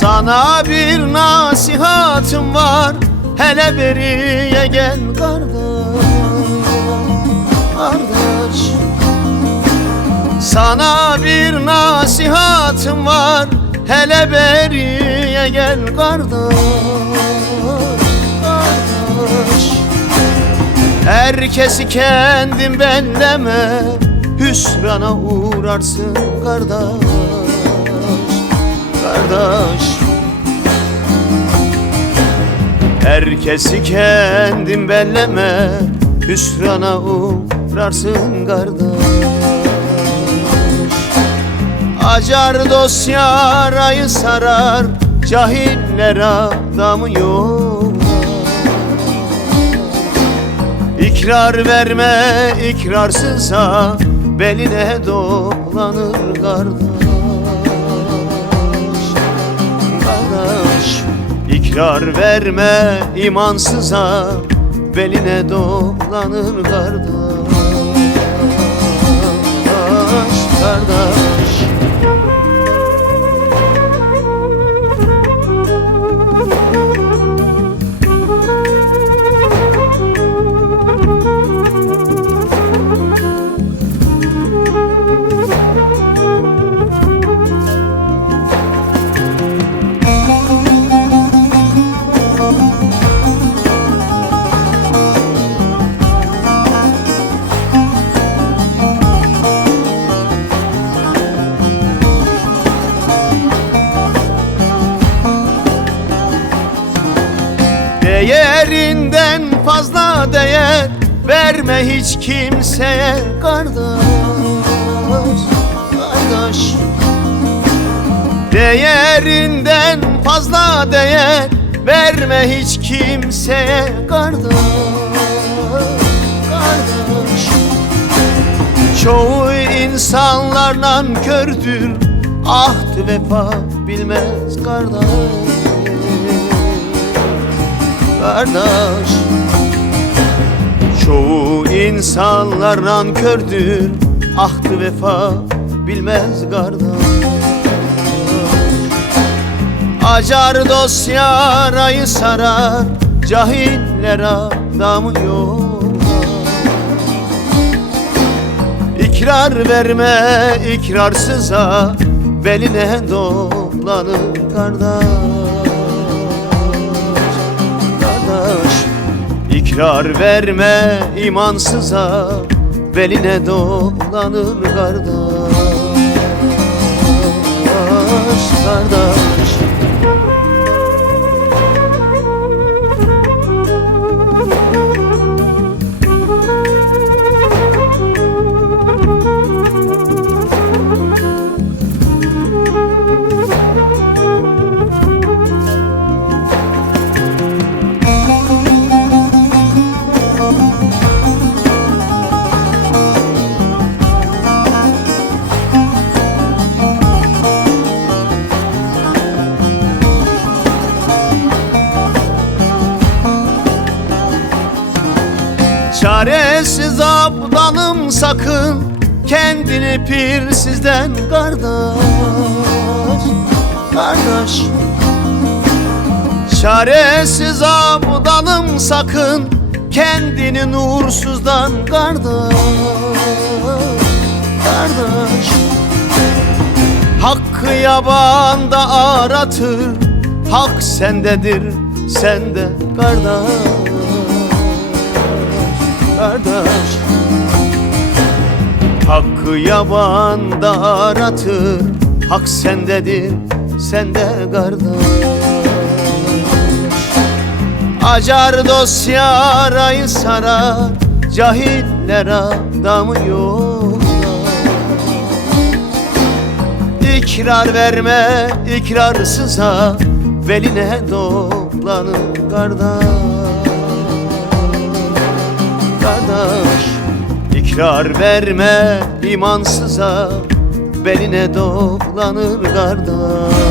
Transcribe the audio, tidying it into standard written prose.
Sana bir nasihatım var, hele beriye gel kardeş. Sana bir nasihatım var, hele beriye gel kardeş. Herkesi kendin belleme, hüsrana uğrarsın kardeş. Herkesi kendin belleme, hüsrana uğrarsın kardeş. Acar dost yarayı sarar, cahiller adamı yorar. İkrar verme ikrarsıza, beline dolanır kardeş. İkrar verme imansıza, beline dolanır kardeş. Değerinden fazla değer verme hiç kimseye kardeş. Değerinden fazla değer verme hiç kimseye kardeş. Çoğu insanlar nankördür, ahd vefa bilmez kardeş. Çoğu insanlar nankördür, ahd vefa bilmez kardeş. Acar dost yarayı sarar, cahiller adamı yorar. İkrar verme ikrarsıza, beline dolanır kardeş. İkrar verme imansıza, beline dolanır kardeş. Çaresiz abdanım sakın, kendini pirsizden kardeş. Çaresiz abdanım sakın, kendini nursuzdan kardeş. Hakkı yabanda aratır, hak sendedir, sende kardeş. Hakkı yabanda aratır, hak sendedir, sende kardeş. Acar dost yarayı sarar, cahiller adamı yorar. İkrar verme ikrarsıza, beline dolanır kardeş. Kardeş, ikrar verme imansıza, beline dolanır kardeş.